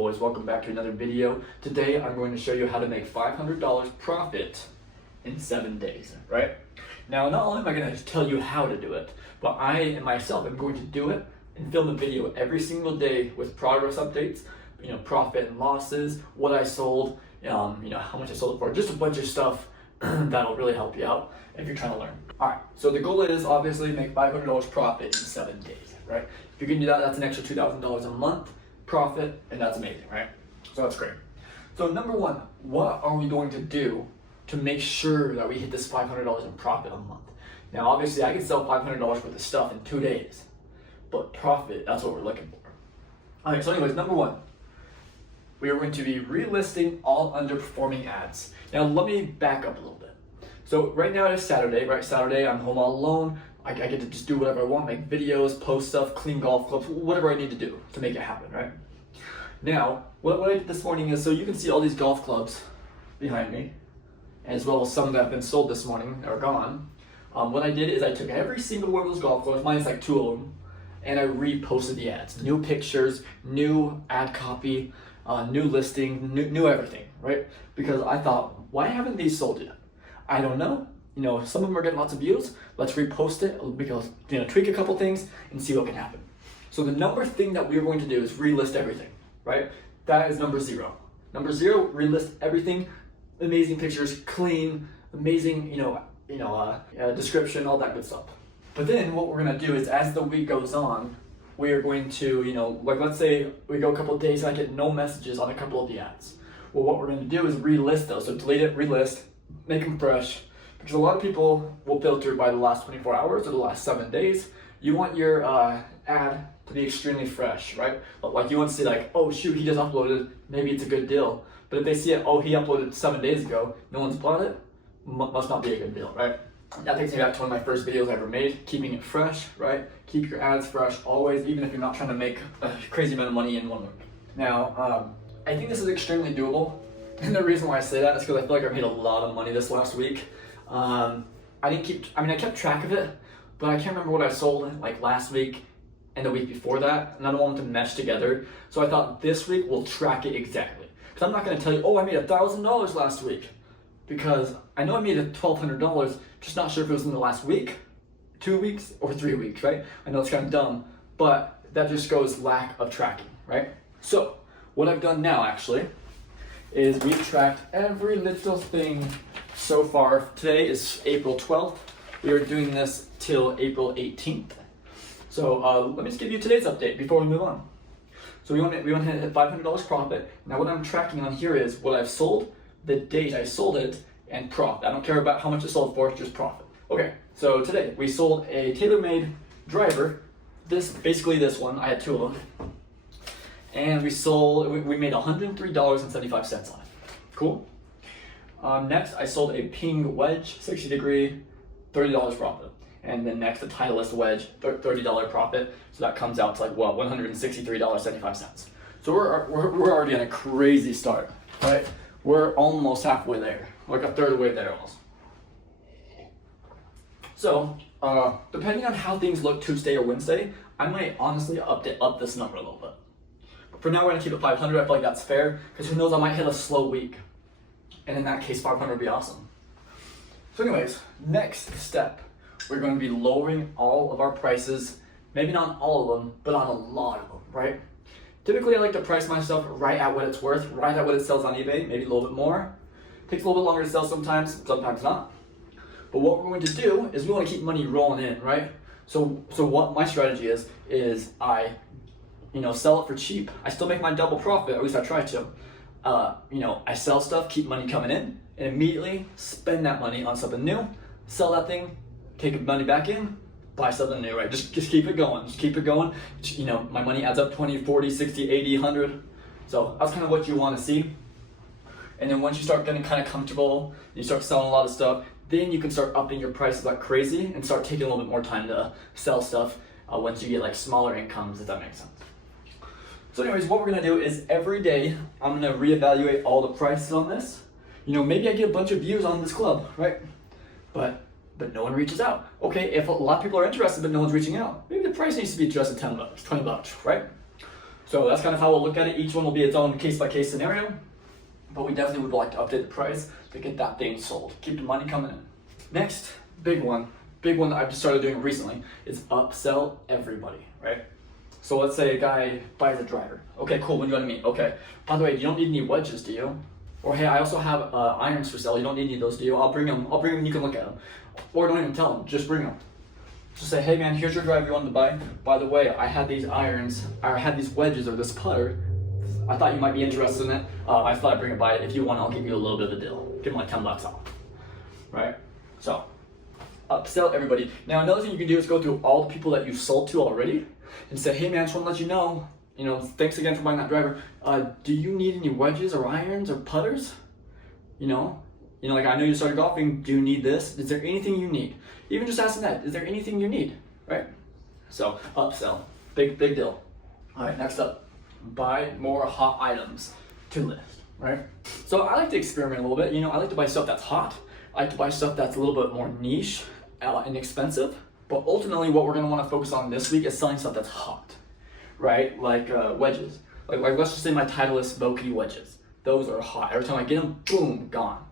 boys, welcome back to another video. Today I'm going to show you how to make $500 profit in 7 days, right? Now, not only am I going to tell you how to do it, but I myself am going to do it and film a video every single day with progress updates, profit and losses, what I sold, how much I sold it for, just a bunch of stuff that'll really help you out if you're trying to learn. All right, so the goal is obviously make $500 profit in 7 days, right? If you can do that, that's an extra $2,000 a month profit, and that's amazing, right? So that's great. So number one, what are we going to do to make sure that we hit this $500 in profit a month? Now, obviously, I can sell $500 worth of stuff in 2 days, but profit, that's what we're looking for. All right, so anyways, number one, we are going to be relisting all underperforming ads. Now, let me back up a little bit. So right now it is Saturday, right? Saturday, I'm home all alone. I get to just do whatever I want, make videos, post stuff, clean golf clubs, whatever I need to do to make it happen, right? Now, what I did this morning is, so you can see all these golf clubs behind me, as well as some that have been sold this morning are gone. What I did is I took every single one of those golf clubs, mine's like 2 of them, and I reposted the ads. New pictures, new ad copy, new listing, new everything, right? Because I thought, why haven't these sold yet? I don't know. Some of them are getting lots of views. Let's repost it, because tweak a couple things and see what can happen. So the number thing that we're going to do is relist everything, right? That is number 0. Number 0, relist everything. Amazing pictures, clean, amazing, description, all that good stuff. But then what we're gonna do is, as the week goes on, we are going to, let's say we go a couple of days and I get no messages on a couple of the ads. Well, what we're gonna do is relist those. So delete it, relist, make them fresh. Because a lot of people will filter by the last 24 hours or the last 7 days. You want your ad to be extremely fresh, right? Like you want to see like, oh shoot, he just uploaded, maybe it's a good deal. But if they see it, oh, he uploaded 7 days ago, no one's bought it, must not be a good deal, right? That takes me back to one of my first videos I ever made, keeping it fresh, right? Keep your ads fresh always, even if you're not trying to make a crazy amount of money in 1 week. Now, I think this is extremely doable. And the reason why I say that is because I feel like I made a lot of money this last week. I kept track of it, but I can't remember what I sold like last week and the week before that, and I don't want them to mesh together. So I thought this week we'll track it exactly. Because I'm not going to tell you, oh, I made $1,000 last week, because I know I made $1,200, just not sure if it was in the last week, 2 weeks, or 3 weeks, right? I know it's kind of dumb, but that just goes lack of tracking, right? So what I've done now actually is we've tracked every little thing so far. Today is April 12th. We are doing this till April 18th. So let me just give you today's update before we move on. So we want to hit $500 profit. Now what I'm tracking on here is what I've sold, the date I sold it, and profit. I don't care about how much it sold for, just profit. Okay, so today we sold a tailor-made driver. Basically this one, I had 2 of them. And we made $103.75 on it. Cool. Next, I sold a ping wedge, 60 degree, $30 profit. And then next, the Titleist wedge, $30 profit. So that comes out to like, what, $163.75. So we're already on a crazy start, right? We're almost halfway there, like a third of the way there almost. So, depending on how things look Tuesday or Wednesday, I might honestly up this number a little bit. But for now, we're gonna keep it 500. I feel like that's fair, because who knows, I might hit a slow week. And in that case, 500 would be awesome. So anyways, next step, we're going to be lowering all of our prices. Maybe not all of them, but on a lot of them, right? Typically, I like to price my stuff right at what it's worth, right at what it sells on eBay, maybe a little bit more. Takes a little bit longer to sell sometimes not. But what we're going to do is we want to keep money rolling in, right? So what my strategy is I, sell it for cheap. I still make my double profit, at least I try to. I sell stuff, keep money coming in, and immediately spend that money on something new, sell that thing, take money back in, buy something new, right? Just keep it going, my money adds up 20, 40, 60, 80, 100. So that's kind of what you want to see. And then once you start getting kind of comfortable, you start selling a lot of stuff, then you can start upping your prices like crazy and start taking a little bit more time to sell stuff once you get like smaller incomes, if that makes sense. So anyways, what we're gonna do is every day, I'm gonna reevaluate all the prices on this. Maybe I get a bunch of views on this club, right? But no one reaches out. Okay, if a lot of people are interested but no one's reaching out, maybe the price needs to be adjusted $10, $20, right? So that's kind of how we'll look at it. Each one will be its own case-by-case scenario, but we definitely would like to update the price to get that thing sold. Keep the money coming in. Next, big one that I've just started doing recently is upsell everybody, right? So let's say a guy buys a driver. Okay, cool, when do you want to meet? Okay, by the way, you don't need any wedges, do you? Or hey, I also have irons for sale. You don't need any of those, do you? I'll bring them and you can look at them. Or don't even tell them, just bring them. Just say, hey man, here's your driver you wanted to buy. By the way, I had these irons, I had these wedges or this putter. I thought you might be interested in it. I thought I'd bring it by. If you want, I'll give you a little bit of a deal. Give them like $10 off, right? So, upsell everybody. Now another thing you can do is go through all the people that you've sold to already and say, hey man, just want to let you know, thanks again for buying that driver. Do you need any wedges or irons or putters? Like I know you started golfing, do you need this? Is there anything you need? Even just asking that, is there anything you need, right? So upsell, big deal. All right, next up, buy more hot items to list, right? So I like to experiment a little bit. I like to buy stuff that's hot. I like to buy stuff that's a little bit more niche and expensive. But ultimately what we're gonna wanna focus on this week is selling stuff that's hot, right? Like wedges. Like let's just say my Titleist Vokey wedges. Those are hot. Every time I get them, boom, gone.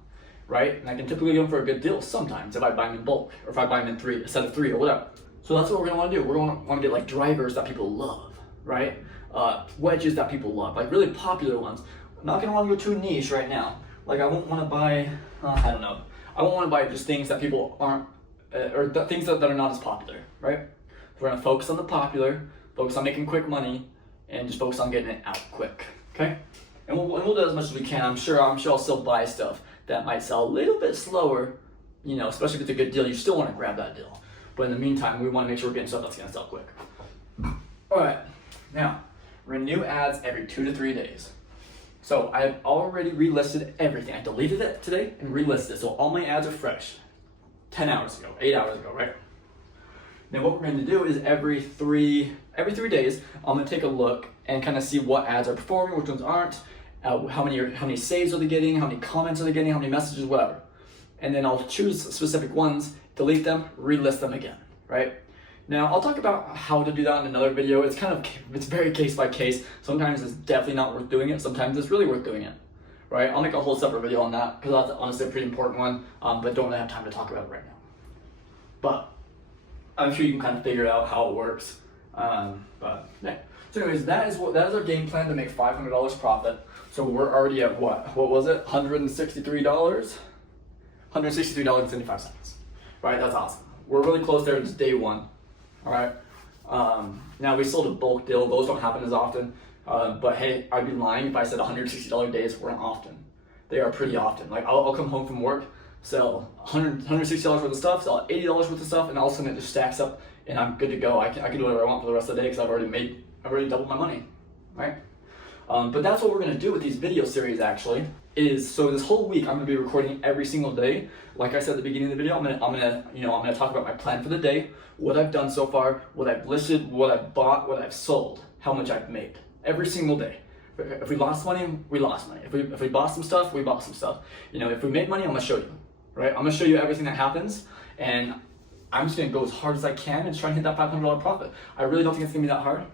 Right? And I can typically get them for a good deal sometimes if I buy them in bulk or if I buy them in a set of 3 or whatever. So that's what we're gonna wanna do. We're gonna wanna get like drivers that people love, right? Wedges that people love, like really popular ones. I'm not gonna wanna go too niche right now. Like I won't wanna buy, I don't know. I won't wanna buy just things that people aren't, things that are not as popular, right? We're gonna focus on the popular, focus on making quick money, and just focus on getting it out quick, okay? And we'll do as much as we can. I'm sure I'll still buy stuff that might sell a little bit slower, especially if it's a good deal. You still want to grab that deal. But in the meantime, we want to make sure we're getting stuff that's going to sell quick. All right, now, renew ads every 2 to 3 days. So I have already relisted everything. I deleted it today and relisted it. So all my ads are fresh. 10 hours ago, 8 hours ago, right? Now what we're going to do is every three days, I'm going to take a look and kind of see what ads are performing, which ones aren't. How many saves are they getting, how many comments are they getting, how many messages, whatever. And then I'll choose specific ones, delete them, relist them again, right? Now I'll talk about how to do that in another video. It's very case by case. Sometimes it's definitely not worth doing it. Sometimes it's really worth doing it, right? I'll make a whole separate video on that because that's honestly a pretty important one, but don't really have time to talk about it right now. But I'm sure you can kind of figure out how it works. But yeah. So anyways, that is our game plan to make $500 profit. So we're already at what was it? $163? $163.75. Right, that's awesome. We're really close there. It's day one. All right. Now we sold a bulk deal. Those don't happen as often. But hey, I'd be lying if I said $160 days weren't often. They are pretty often. Like I'll come home from work, sell $160 worth of stuff, sell $80 worth of stuff, and all of a sudden it just stacks up, and I'm good to go. I can do whatever I want for the rest of the day because I've already doubled my money, right? But that's what we're gonna do with these video series actually, so this whole week I'm gonna be recording every single day. Like I said at the beginning of the video, I'm gonna talk about my plan for the day, what I've done so far, what I've listed, what I've bought, what I've sold, how much I've made, every single day. If we lost money, we lost money. If we bought some stuff, we bought some stuff. If we made money, I'm gonna show you, right? I'm gonna show you everything that happens, and I'm just gonna go as hard as I can and try and hit that $500 profit. I really don't think it's gonna be that hard,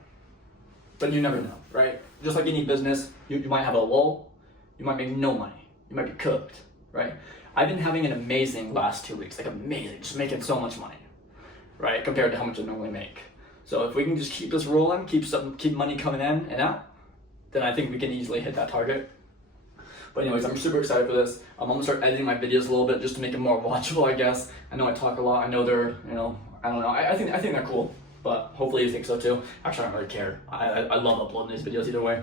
but you never know, right? Just like any business, you might have a lull, you might make no money, you might be cooked, right? I've been having an amazing last 2 weeks, like amazing, just making so much money, right? Compared to how much I normally make. So if we can just keep this rolling, keep money coming in and out, then I think we can easily hit that target. But anyways, I'm super excited for this. I'm gonna start editing my videos a little bit just to make them more watchable, I guess. I know I talk a lot. I know they're, I don't know. I think they're cool, but hopefully you think so too. Actually, I don't really care. I love uploading these videos either way.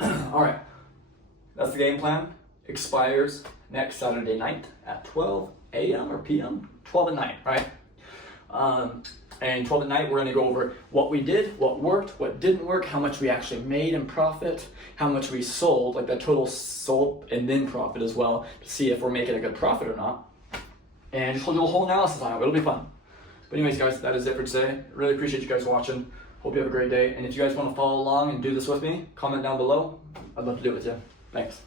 All right, that's the game plan. Expires next Saturday night at 12 a.m. or p.m. 12 at night, right? And 12 at night, we're gonna go over what we did, what worked, what didn't work, how much we actually made in profit, how much we sold, like the total sold and then profit as well, to see if we're making a good profit or not. And just do a whole analysis on it. It'll be fun. But anyways, guys, that is it for today. Really appreciate you guys watching. Hope you have a great day. And if you guys want to follow along and do this with me, comment down below. I'd love to do it with you. Thanks.